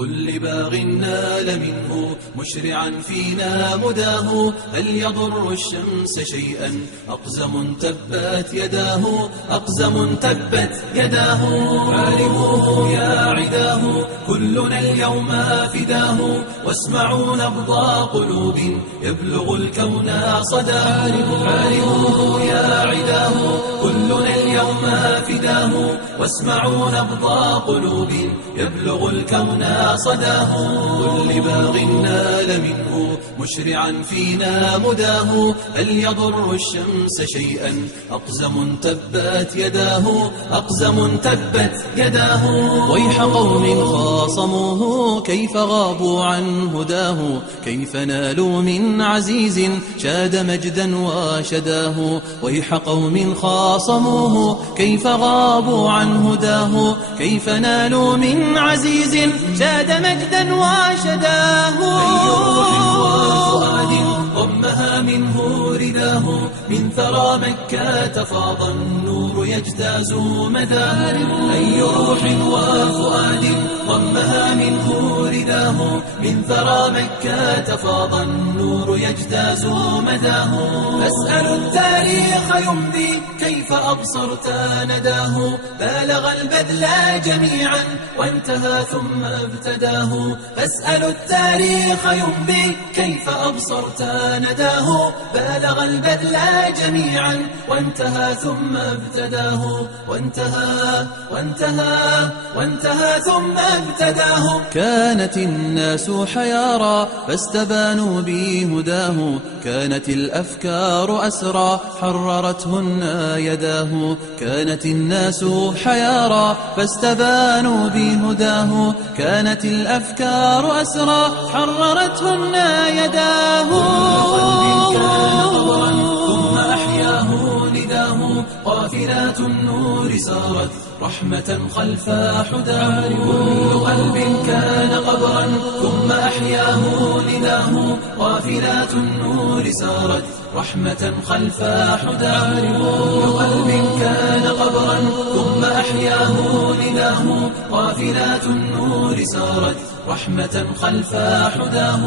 قل لباغ نال منه مشرعا فينا مداه، هل يضر الشمس شيئا أقزم تبت يداه، أقزم تبت يداه. عارفوه يا عداه كلنا اليوم فداه، واسمعوا نبض قلوب يبلغ الكون صداه. عارفوه يا عداه كلنا اليوم فداه، واسمعوا نبض قلوب يبلغ الكون صداه. قل لباغ نال منه مشرعا فينا مداه، هل يضر الشمس شيئا أقزم تبت يداه، أقزم تبت يداه. ويح قوم خاصموه كيف غابوا عن هداه، كيف نالوا من عزيز شاد مجدا وشداه. ويح قوم خاصموه كيف غابوا عن هداه، كيف نالوا من عزيز شاد مجدا وشداه. أي روح وفؤاد ضمها منه رداه، من ثرى مكة فاض النور يجتاز مداه. أي روح وفؤاد ضمها منه رداه، من ثرى مكة فاض النور يجتاز مداه. فاسألوا التاريخ يمضي كيف أبصرت نداه، بالغ البذل جميعا وانتهى ثم ابتداه. فاسألوا التاريخ يمضي كيف أبصرت نداه، بالغ البذل جميعا وانتهى ثم ابتداه. وانتهى ثم ابتداه. كانت الناس حيارى فاستبانوا بهداه، كانت الأفكار أسرى حررتهن يداه. كانت الناس حيارى فاستبانوا بهداه، كانت الأفكار أسرى حررتهن يداه. ثم أحياه نداه، قافلات النور سارت رحمة خلف حداه. كل قلب كان قبرا ثم أحياه نداه، قافلات النور سارت رحمة خلف حداه. كل قلب كان قبرا ثم أحياه نداه، قافلات النور سارت رحمة خلف حداه.